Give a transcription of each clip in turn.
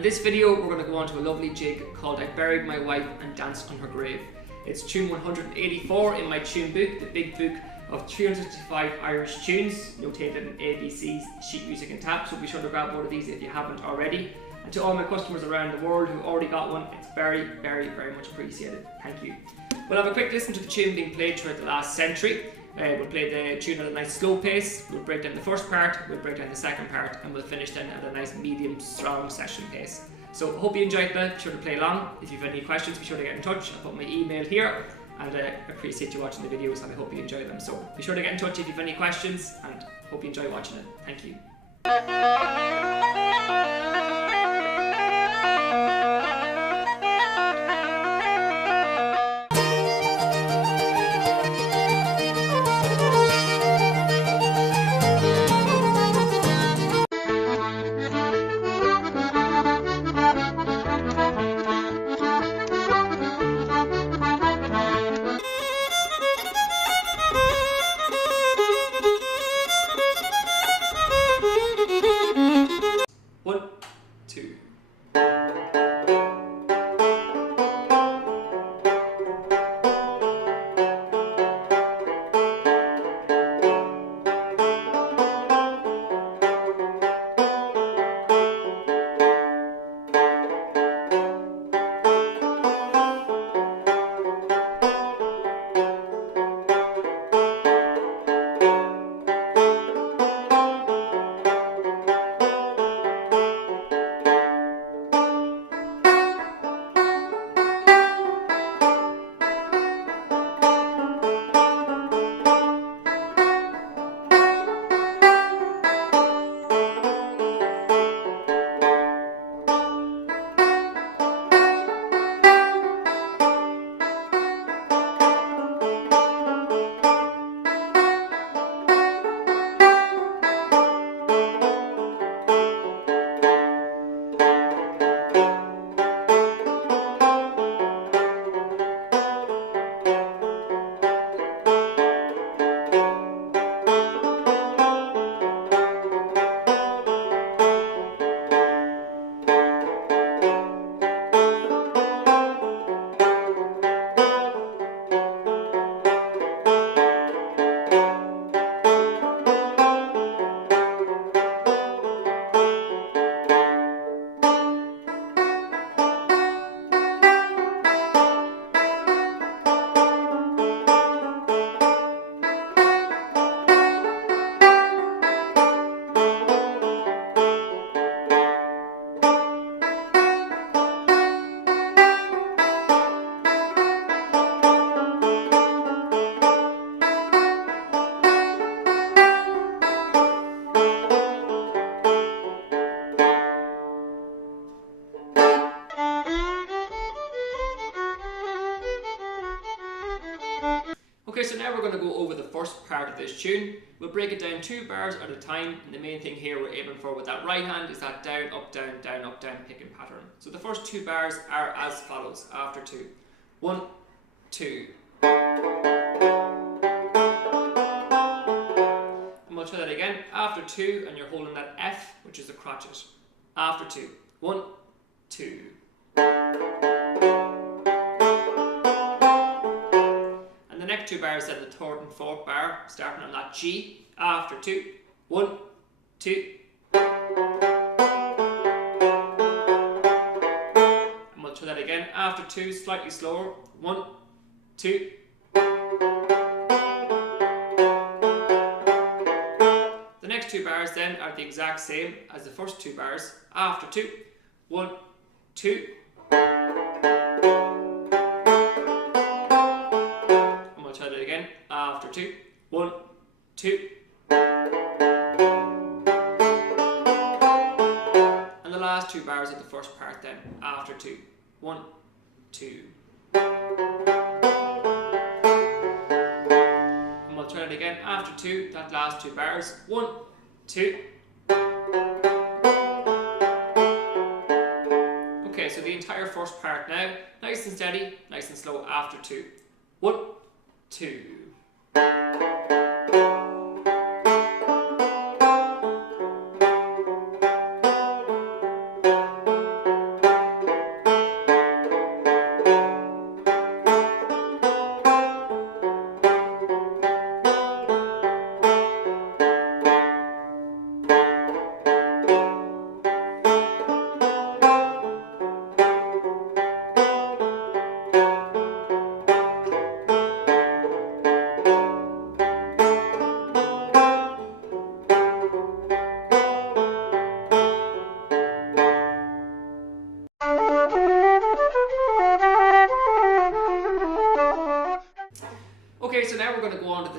in this video we're going to go on to a lovely jig called I Buried My Wife and Danced on Her Grave. It's tune 184 in my tune book, the big book of 365 Irish tunes, notated in ABC, sheet music and tab, so be sure to grab one of these if you haven't already. And to all my customers around the world who already got one, it's very, very, very much appreciated. Thank you. We'll have a quick listen to the tune being played throughout the last century. We'll play the tune at a nice slow pace, we'll break down the first part, we'll break down the second part, and we'll finish then at a nice medium strong session pace. So hope you enjoyed that, be sure to play along. If you have any questions, be sure to get in touch. I'll put my email here, and I appreciate you watching the videos and I hope you enjoy them. So be sure to get in touch if you have any questions, and hope you enjoy watching it. Thank you. Okay, so now we're going to go over the first part of this tune. We'll break it down 2 bars at a time, and the main thing here we're aiming for with that right hand is that down, up, down, down, up, down picking pattern. So the first 2 bars are as follows, after 2. 1, 2. And we'll try that again, after 2, and you're holding that F, which is the crotchet. After 2. 1, 2. The next 2 bars then the 3rd and 4th bar, starting on that G, after 2, 1, 2. And we'll try that again, after 2, slightly slower, 1, 2. The next 2 bars then are the exact same as the first 2 bars, after 2, 1, 2. After 2, 1, 2. And the last 2 bars of the first part then, after 2, 1, 2. And we'll try it again, after 2, that last 2 bars, 1, 2. Okay, so the entire first part now, nice and steady, nice and slow, after 2, 1, 2.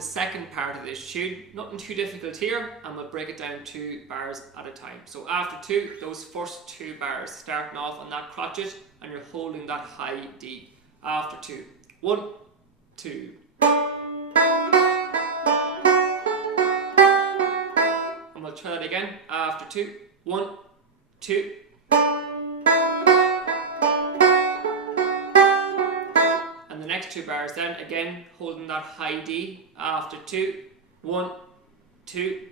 the second part of this tune. Nothing too difficult here, and we'll break it down 2 bars at a time. So after 2, those first 2 bars, starting off on that crotchet, and you're holding that high D. After 2, 1, 2. And we'll try that again. After 2, 1, 2. And the next 2 bars then, again, holding that high D. After 2, 1, 2.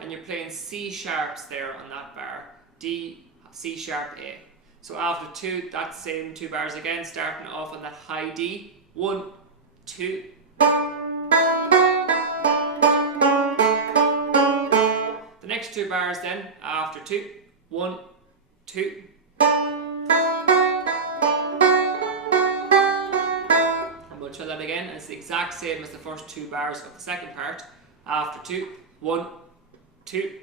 And you're playing C sharps there on that bar. D, C sharp, A. So after 2, that same 2 bars again, starting off on that high D. 1, 2. The next 2 bars then, after 2, 1, 2. And we'll try that again, and it's the exact same as the first 2 bars of the second part. After 2, 1, 2.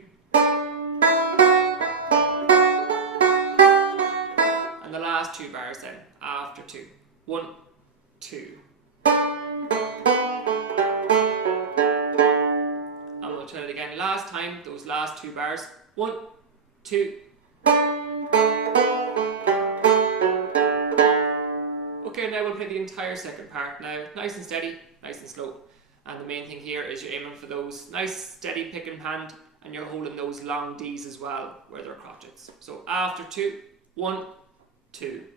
And the last 2 bars then, after 2, 1, 2. And we'll try it again last time, those last 2 bars, 1, 2. Okay, now we'll play the entire second part now, nice and steady, nice and slow. And the main thing here is you're aiming for those nice steady pick in hand, and you're holding those long Ds as well, where they're crotchets. So after 2, 1, 2.